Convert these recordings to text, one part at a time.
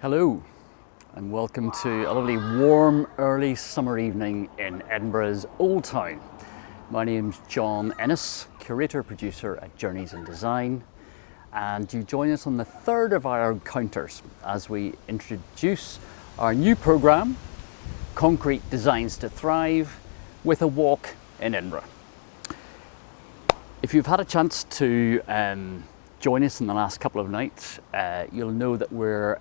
Hello and welcome to a lovely warm early summer evening in Edinburgh's Old Town. My name's John Ennis, curator producer at Journeys in Design, and you join us on the third of our encounters as we introduce our new programme, Concrete Designs to Thrive, with a walk in Edinburgh. If you've had a chance to join us in the last couple of nights, you'll know that we're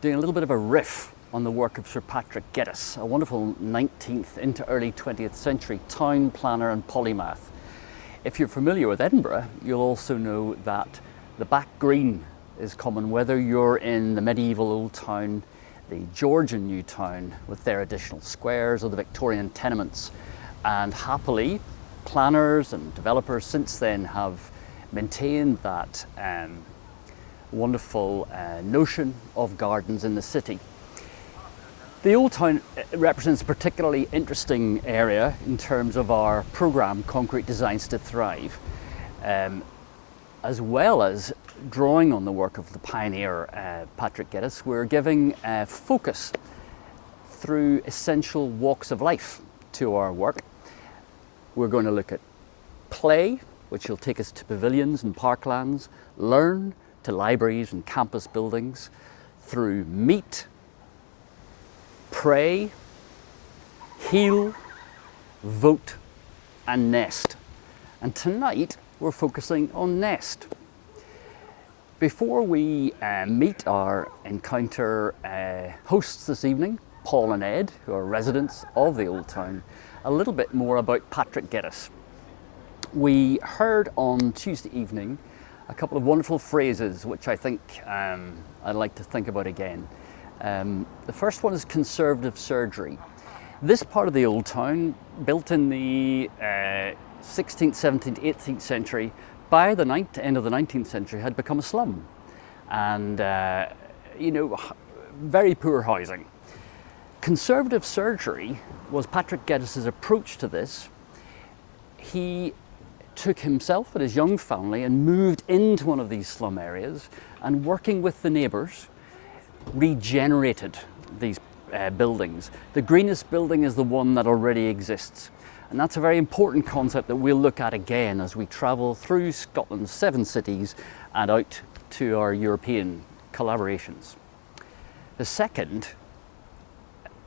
doing a little bit of a riff on the work of Sir Patrick Geddes, a wonderful 19th into early 20th century town planner and polymath. If you're familiar with Edinburgh, you'll also know that the back green is common whether you're in the medieval Old Town, the Georgian New Town with their additional squares, or the Victorian tenements. And happily, planners and developers since then have maintained that wonderful notion of gardens in the city. The Old Town represents a particularly interesting area in terms of our programme, Concrete Designs to Thrive, as well as drawing on the work of the pioneer Patrick Geddes. We're giving focus through essential walks of life to our work. We're going to look at play, which will take us to pavilions and parklands, learn to libraries and campus buildings, through meet, pray, heal, vote and nest. And tonight we're focusing on nest. Before we meet our encounter hosts this evening, Paul and Ed, who are residents of the Old Town, a little bit more about Patrick Geddes. We heard on Tuesday evening a couple of wonderful phrases which I think I'd like to think about again. The first one is conservative surgery. This part of the Old Town, built in the 16th, 17th, 18th century, by the end of the 19th century had become a slum, and very poor housing. Conservative surgery was Patrick Geddes' approach to this. He took himself and his young family and moved into one of these slum areas, and working with the neighbours, regenerated these buildings. The greenest building is the one that already exists, and that's a very important concept that we'll look at again as we travel through Scotland's 7 cities and out to our European collaborations. The second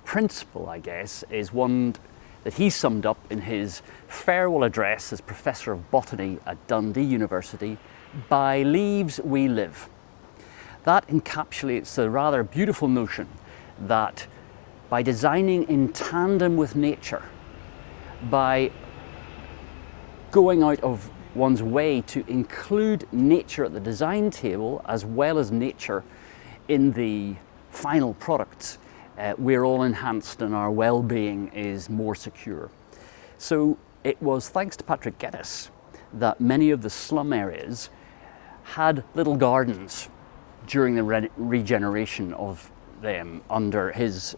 principle, I guess, is one that he summed up in his farewell address as Professor of Botany at Dundee University: "By leaves we live." That encapsulates the rather beautiful notion that by designing in tandem with nature, by going out of one's way to include nature at the design table as well as nature in the final products, we're all enhanced and our well-being is more secure. So it was thanks to Patrick Geddes that many of the slum areas had little gardens during the regeneration of them under his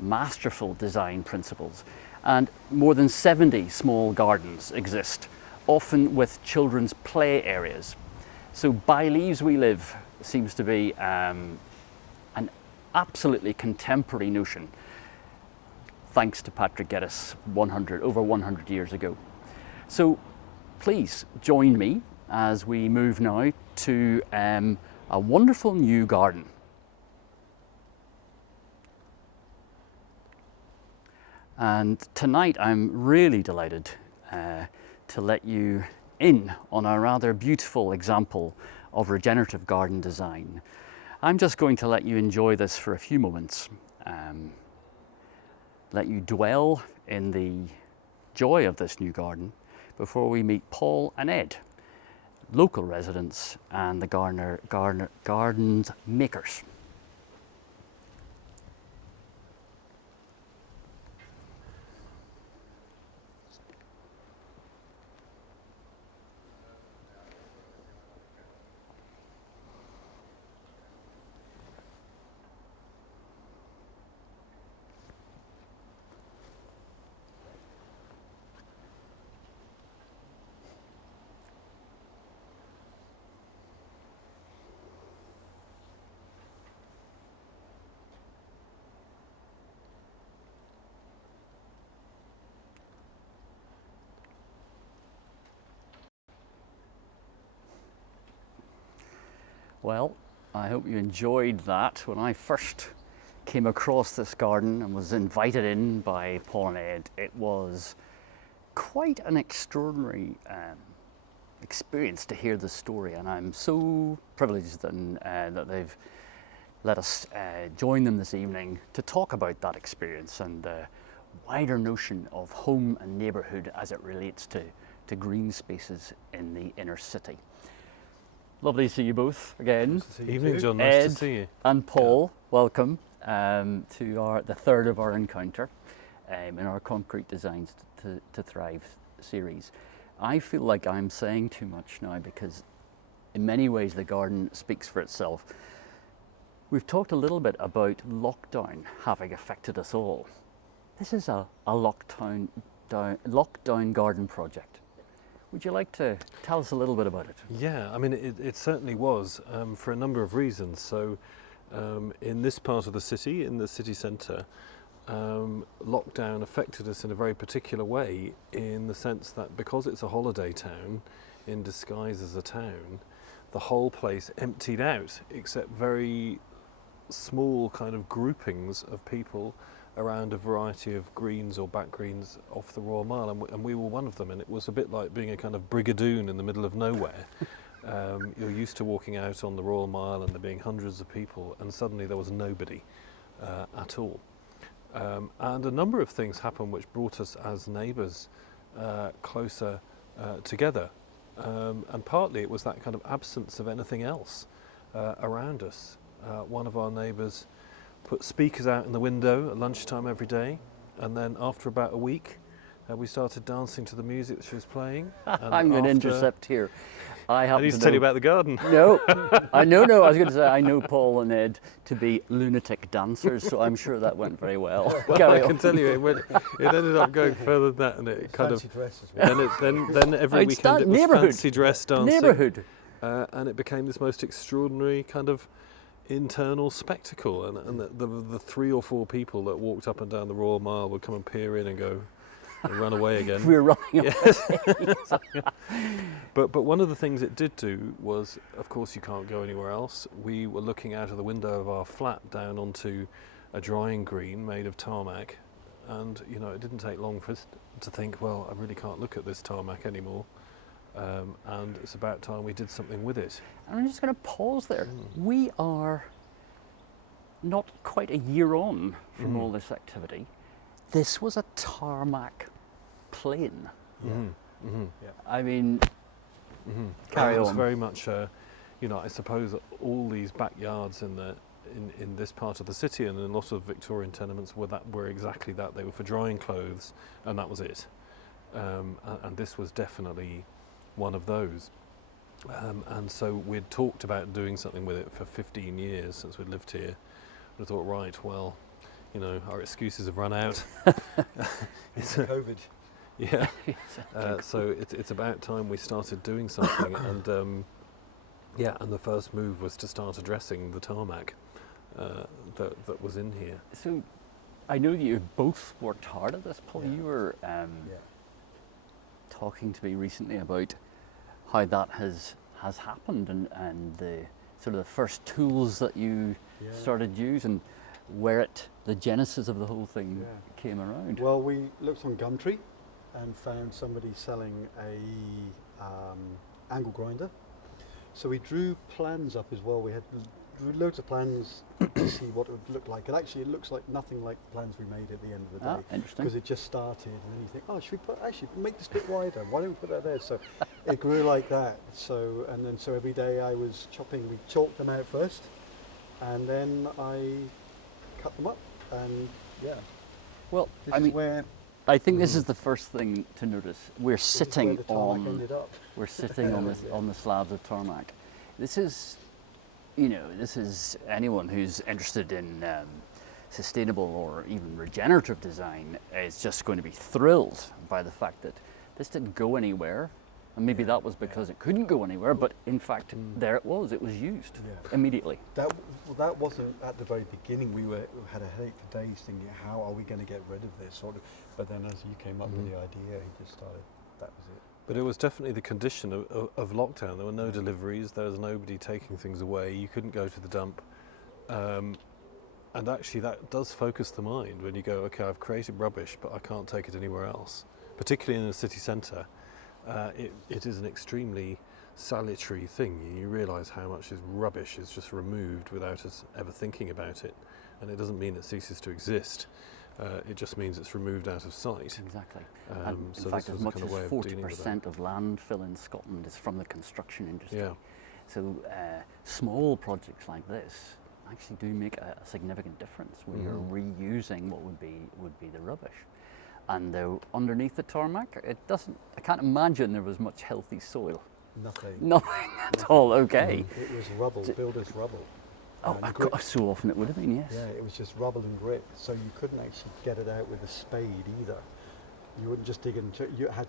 masterful design principles. And more than 70 small gardens exist, often with children's play areas. So by leaves we live seems to be an absolutely contemporary notion, thanks to Patrick Geddes over 100 years ago. So please join me as we move now to a wonderful new garden. And tonight I'm really delighted to let you in on a rather beautiful example of regenerative garden design. I'm just going to let you enjoy this for a few moments, let you dwell in the joy of this new garden before we meet Paul and Ed, local residents and the garden's makers. Well, I hope you enjoyed that. When I first came across this garden and was invited in by Paul and Ed, it was quite an extraordinary experience to hear the story, and I'm so privileged that they've let us join them this evening to talk about that experience and the wider notion of home and neighbourhood as it relates to green spaces in the inner city. Lovely to see you both again. Nice to see you. Evening, too. John. Nice Ed to see you. and Paul, welcome to the third of our encounter in our Concrete Designs to Thrive series. I feel like I'm saying too much now because in many ways the garden speaks for itself. We've talked a little bit about lockdown having affected us all. This is a lockdown garden project. Would you like to tell us a little bit about it? Yeah, I mean, it certainly was for a number of reasons. So in this part of the city, in the city centre, lockdown affected us in a very particular way, in the sense that because it's a holiday town in disguise as a town, the whole place emptied out except very small kind of groupings of people around a variety of greens or back greens off the Royal Mile, and we were one of them, and it was a bit like being a kind of brigadoon in the middle of nowhere. You're used to walking out on the Royal Mile and there being hundreds of people, and suddenly there was nobody at all. And a number of things happened which brought us as neighbours closer together, and partly it was that kind of absence of anything else around us. One of our neighbours put speakers out in the window at lunchtime every day, and then after about a week we started dancing to the music that she was playing. I'm going to intercept here. I need to tell you about the garden. No, I was going to say I know Paul and Ed to be lunatic dancers, so I'm sure that went very well. Well, I can tell you, it ended up going further than that, and it kind of then every weekend it was fancy dress dancing. Neighbourhood. And it became this most extraordinary kind of internal spectacle, and the 3 or 4 people that walked up and down the Royal Mile would come and peer in and go and run away again. We're running away. But one of the things it did do was, of course, you can't go anywhere else. We were looking out of the window of our flat down onto a drying green made of tarmac, and it didn't take long for us to think, well, I really can't look at this tarmac anymore. And it's about time we did something with it. I'm just going to pause there. We are not quite a year on from all this activity. This was a tarmac plain. Yeah. I mean, carry on. It was on. very much, I suppose all these backyards in this part of the city and in a lot of Victorian tenements were exactly that. They were for drying clothes, and that was it. And this was definitely one of those. And so we'd talked about doing something with it for 15 years since we'd lived here. I thought, right, well, our excuses have run out. It's COVID. Yeah. So it's about time we started doing something, and and the first move was to start addressing the tarmac that was in here. So I know that you've both worked hard at this, Paul. Yeah. You were talking to me recently about how that has happened and the sort of the first tools that you started using, where the genesis of the whole thing came around. Well, we looked on Gumtree and found somebody selling a angle grinder. So we drew plans up as well. We had loads of plans to see what it would look like. And actually it looks like nothing like the plans we made at the end of the day. Interesting. Because it just started, and then you think, oh, should we make this bit wider? Why don't we put that there? So it grew like that. So every day I was chopping. We chalked them out first, and then I cut them up, and Well, this is where I think this is the first thing to notice. We're sitting the tarmac ended up. We're sitting on the slabs of tarmac. This is anyone who's interested in sustainable or even regenerative design is just going to be thrilled by the fact that this didn't go anywhere. And maybe that was because it couldn't go anywhere, but in fact, there it was used immediately. That wasn't at the very beginning. We had a headache for days thinking, how are we going to get rid of this sort of? But then as you came up with the idea, he just started. That was it. But it was definitely the condition of lockdown. There were no deliveries, there was nobody taking things away, you couldn't go to the dump. And actually that does focus the mind when you go, okay, I've created rubbish, but I can't take it anywhere else. Particularly in a city centre, it is an extremely salutary thing. You realise how much rubbish is just removed without us ever thinking about it. And it doesn't mean it ceases to exist. It just means it's removed out of sight. Exactly. So in fact, this as was a much kind as of way of dealing with that. 40% of landfill in Scotland is from the construction industry. Yeah. So small projects like this actually do make a significant difference when you're reusing what would be the rubbish. And underneath the tarmac, I can't imagine there was much healthy soil. Nothing. Nothing at all. Okay. It was rubble, builder's rubble. Oh, so often it would have been, yes. Yeah, it was just rubble and grit, so you couldn't actually get it out with a spade either. You wouldn't just dig it into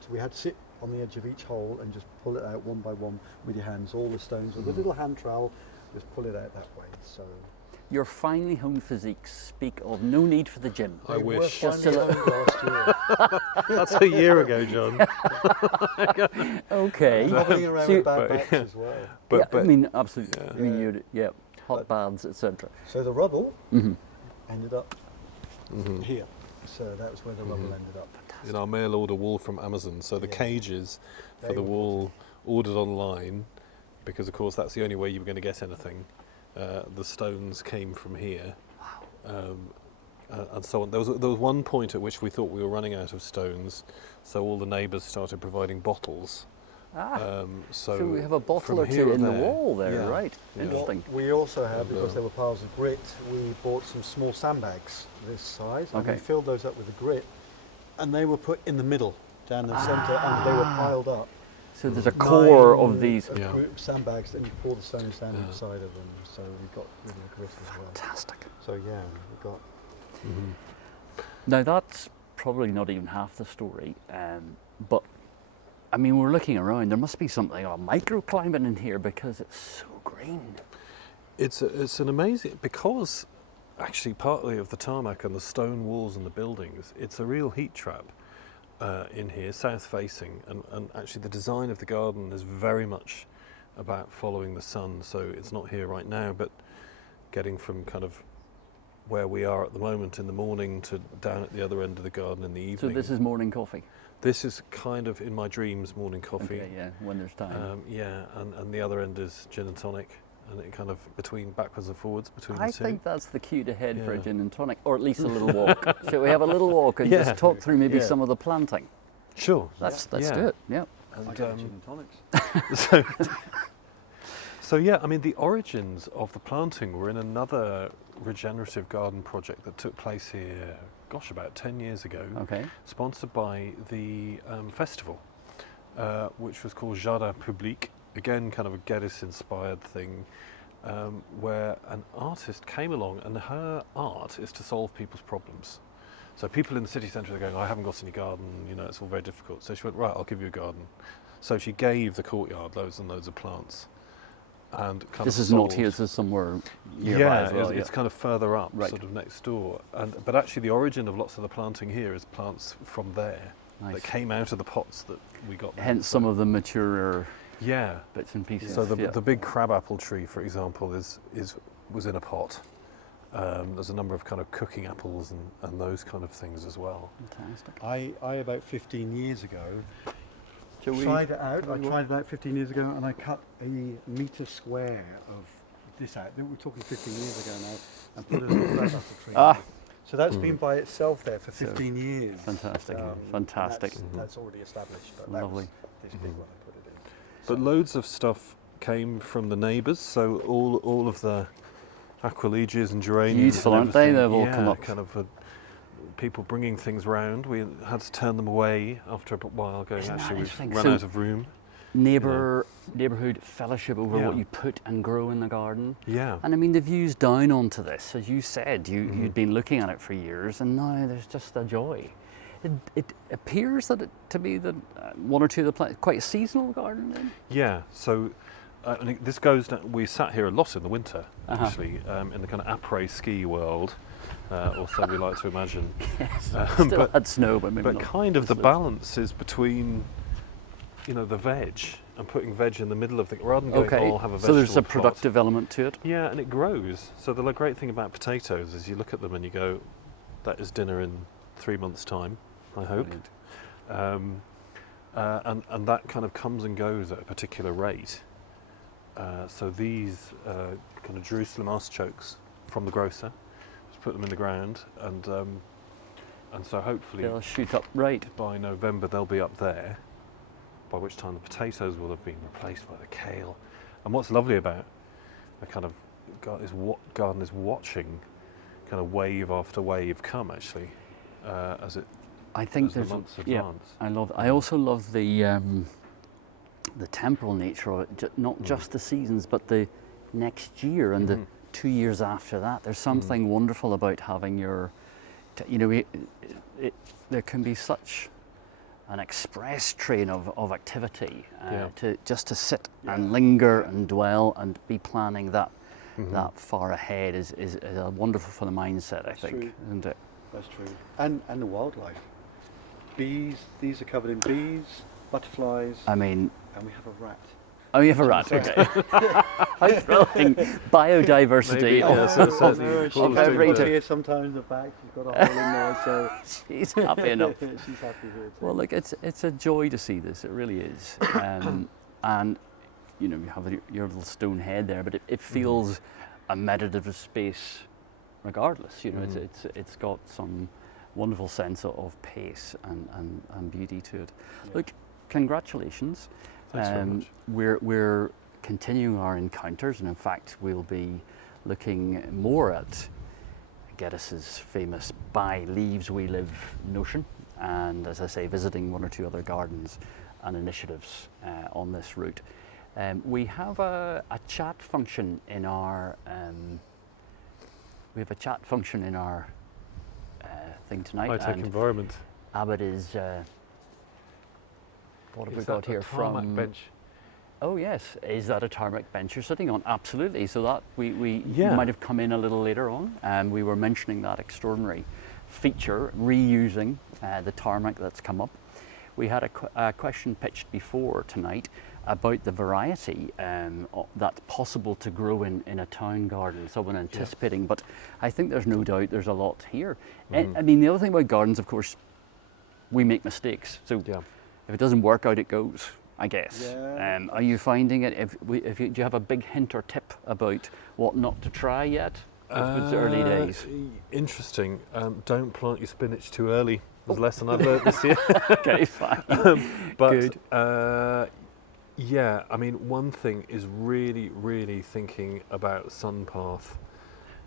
we had to sit on the edge of each hole and just pull it out one by one with your hands, all the stones with a little hand trowel, just pull it out that way. So Your finely honed physiques speak of no need for the gym. I wish. Just last year. That's a year ago, John. Okay. Wobbling around with bad backs as well. But I mean, absolutely. Yeah. I mean, hot baths, etc. So the rubble Mm-hmm. ended up here. So that was where the rubble ended up. in our mail order wall from Amazon, so the Yeah. cages for They the were wall ordered online, because of course that's the only way you were going to get anything. The stones came from here. And so on. There was one point at which we thought we were running out of stones, so all the neighbours started providing bottles. So we have a bottle from or here two or in the there. wall there, Yeah. right? Yeah. Interesting. We also had, because there were piles of grit, we bought some small sandbags this size, and we Okay. filled those up with the grit, and they were put in the middle, down the centre, and they were piled up. So there's a core of 9 these. Yeah. sandbags, and you pour the stones down Yeah. inside of them, so we got rid of the grit as well. Fantastic. So yeah, we got. Now that's probably not even half the story, but I mean, we're looking around. There must be something of a microclimate in here because it's so green. It's an amazing, because actually partly of the tarmac and the stone walls and the buildings, it's a real heat trap in here, south facing, and actually the design of the garden is very much about following the sun, so it's not here right now, but getting from kind of where we are at the moment in the morning to down at the other end of the garden in the So evening. this is morning coffee. This is kind of in my dreams morning coffee. Okay, yeah, when there's time. Yeah, and the other end is gin and tonic, and it kind of between backwards and forwards between I the two. think that's the cue to head for a Yeah. gin and tonic, or at least a little walk. Shall we have a little walk and Yeah. just talk through maybe Yeah. some of the planting? Sure. Let's Yeah. do it. Yeah. And, I got gin and tonics. so yeah, I mean the origins of the planting were in another regenerative garden project that took place here, gosh, about 10 years ago, Okay. sponsored by the festival, which was called Jardin Public, again kind of a Geddes-inspired thing, where an artist came along and her art is to solve people's problems. So people in the city centre are going, I haven't got any garden, you know, it's all very difficult. So she went, right, I'll give you a garden. So she gave the courtyard loads and loads of plants. And kind This of is not solved- here, this is somewhere nearby yeah, as well. it's kind of further up, Right. sort of next door. But actually the origin of lots of the planting here is plants from there Nice. that came out of the pots that we got. Hence some of the maturer Yeah. bits and pieces. So the yeah. the big crabapple tree, for example, was in a pot. There's a number of kind of cooking apples and those kind of things as well. Fantastic. I about 15 years ago Shall we- tried it out. I tried it out 15 years ago, and I cut a metre square of this out. We're talking 15 years ago now, and put a little crabapple tree. Ah. in. So that's been by itself there for So, 15 years. fantastic, and fantastic. That's already established. But Lovely. That was this big when I put it in. But loads of stuff came from the neighbours. So all of the aqualegias and geraniums. Beautiful, and aren't they? everything, They've all yeah, come up. Kind of people bringing things round. We had to turn them away after a while, going, Isn't that actually, we've interesting? run So- out of room. Neighbourhood fellowship over Yeah. what you put and grow in the garden. Yeah. And I mean, the view's down onto this, as you said, you'd been looking at it for years, and now there's just a joy. It appears that to be that one or two of the plants, quite a seasonal garden then? Yeah, so and this goes down, we sat here a lot in the winter, Uh-huh. actually, in the kind of après ski world, or so we like to imagine. Yes. Still but- had snow, but maybe But not. kind of the Slow. balance is between the veg and putting veg in the middle of the, rather than going, Okay, oh, I'll have a so vegetable there's a plot. productive element to it. Yeah, and it grows. So the great thing about potatoes is you look at them and you go, that is dinner in 3 months' time, I hope. Brilliant. And that kind of comes and goes at a particular rate. So these kind of Jerusalem artichokes from the grocer, just put them in the ground, and so hopefully They'll shoot up right. by November they'll be up there, by which time the potatoes will have been replaced by the kale. And what's lovely about a kind of garden is watching kind of wave after wave come actually as the months advance. I also love the temporal nature of it, not just the seasons, but the next year and the 2 years after that. There's something wonderful about having there can be such an express train of activity to sit and linger and dwell and be planning that far ahead is wonderful for the mindset, I think, true. isn't it? That's true. And the wildlife. Bees, these are covered in bees, butterflies, I mean, and we have a rat. oh, you have a rat, okay. How thrilling. Biodiversity Maybe, of, certainly. She's of every got here sometimes in the back. She's got a hole in there, so She's happy enough. she's happy here too. Well, look, it's a joy to see this. It really is. And you have your little stone head there, but it feels a meditative space, regardless. It's got some wonderful sense of pace and beauty to it. Yeah. Look, congratulations. Thanks very much. We're continuing our encounters, and in fact, we'll be looking more at Geddes' famous "By Leaves We Live" notion, and as I say, visiting one or two other gardens and initiatives on this route. We have a chat function in our thing tonight. High-tech and environment. Abbott is what have we Is got that here a tarmac from? bench? Oh yes, is that a tarmac bench you're sitting on? Absolutely. So that we Yeah. might have come in a little later on, and we were mentioning that extraordinary feature, reusing the tarmac that's come up. We had a question pitched before tonight about the variety that's possible to grow in a town garden. Someone anticipating, but I think there's no doubt there's a lot here. And, I mean, the other thing about gardens, of course, we make mistakes. So if it doesn't work out, it goes, I guess. Yeah. Are you finding it? Do you have a big hint or tip about what not to try yet? It's early days. Interesting. Don't plant your spinach too early. There's a lesson I've learned this year. Okay, fine. But Good. yeah, I mean, one thing is really, really thinking about sun path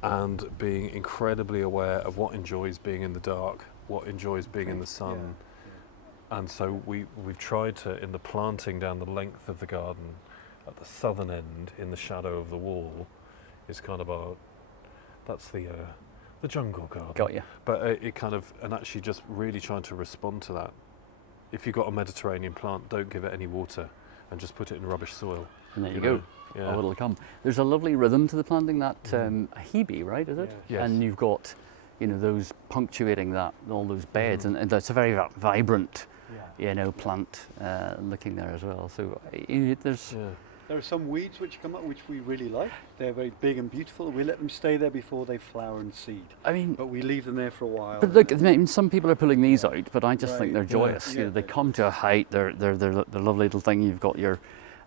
and being incredibly aware of what enjoys being in the dark, what enjoys being in the sun. And so we've tried to, in the planting down the length of the garden, at the southern end, in the shadow of the wall, is kind of that's the jungle garden. Got you. But it kind of, and actually just really trying to respond to that. If you've got a Mediterranean plant, don't give it any water and just put it in rubbish soil. And there you go. Yeah. Oh, it'll come. There's a lovely rhythm to the planting, that a hebe, right, is it? Yes. And you've got, those punctuating that, all those beds, and that's a very vibrant, plant looking there as well. So there's... Yeah. There are some weeds which come up which we really like. They're very big and beautiful. We let them stay there before they flower and seed. I mean, But we leave them there for a while. but look, I mean, some people are pulling these out, but I just think Right. they're joyous. Yeah. They come to a height. They're lovely little thing. You've got your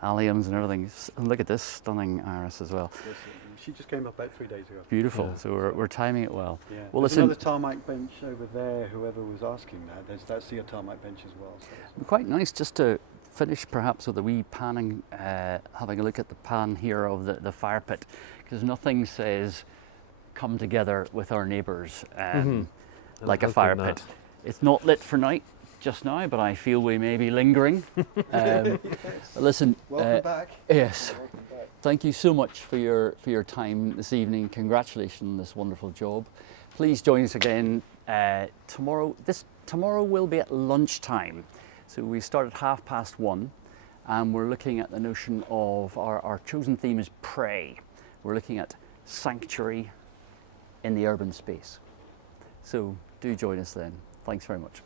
alliums and everything. And look at this stunning iris as well. Yes, she just came up about 3 days ago. Beautiful. Yeah. So we're timing it well. Yeah. Well, There's listen. another tarmac bench over there. Whoever was asking that, that's the tarmac bench as well. So Quite nice just to finish perhaps with a wee panning, having a look at the pan here of the fire pit, because nothing says come together with our neighbours like a Has fire been pit. that. It's not lit for night just now, but I feel we may be lingering. Listen, welcome back. yes, Welcome back. thank you so much for your time this evening. Congratulations on this wonderful job. Please join us again tomorrow. Tomorrow will be at lunchtime. So we start at 1:30, and we're looking at the notion of our chosen theme is pray. We're looking at sanctuary in the urban space. So do join us then. Thanks very much.